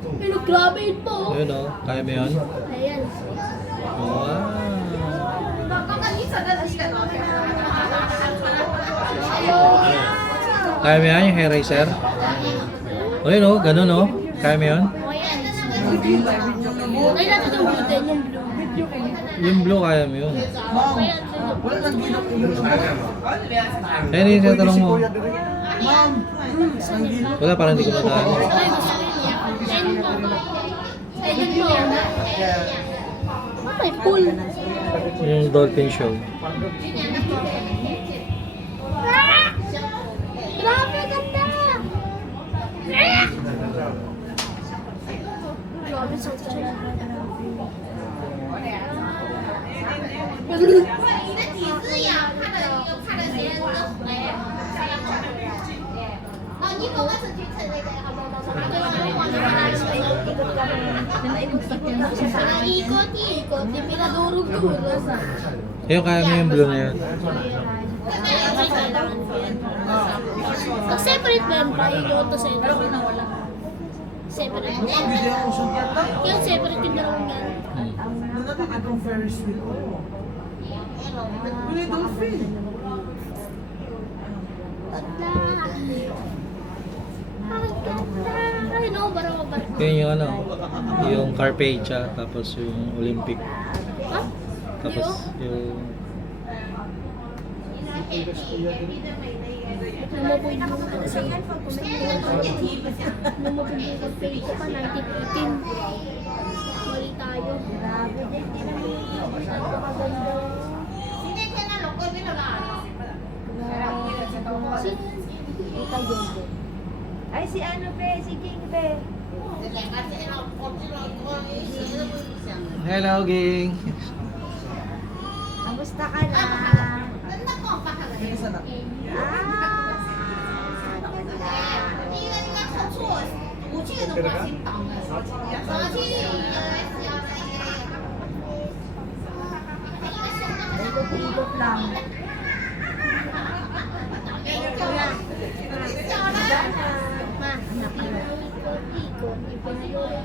Pero grabe yun po. Ayun o, kaya mo yun? Ayan. Wow. Kaya mo yan, yung hair razor? Ayun o, ganun o. Kaya mo yun? Ayan. Ay, natin yung blue din, yung blue. Yung blue kaya mo yun. Ayan, Ayun yung tatanong mo. Ma'am, Wala, parang hindi ko matalo. ay, gusto ko yun. Ayun po. Ay, pool. Yung dolphin show. Grabe, ganda! Grabe, sa siya. Ikot-ikot, di pinadurog-durog. Ayun, kaya mo yung blue na yun. Pag separate ba yan, paikot to separate? Separate. Yung separate yung dalawang yan. doon natin itong Ferris wheel. Oh. May dolphin. Ganda! Ang ganda! Ay, no, barang. Yun yung ano, yung Carpathia, tapos yung Olympic. Ha? Tapos yung... Namabuhay na ako sa yan pag namabuhay ko pay ko pa 1918. Mali tayo. Grabe din. Di naman yung maganda. Ay, si ano pe, si King pe. Hello, Ging! Kamusta ka na? Isa na. Ikot-ikot lang. Ma, ikot-ikot. Ipinayurin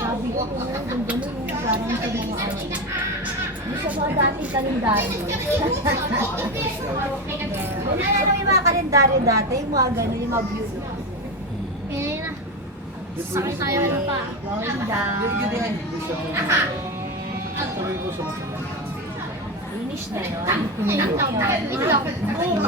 Sabi ko kung ano, ganda nun, parang sa mga ano. Hindi sa mga dating kalendaryo. Ano yung mga kalendaryo dati, yung mga gano'n, yung mga view. Pinay na. Sakay tayo na pa. Ganda. Finish na yun. Ay, ito. Ito.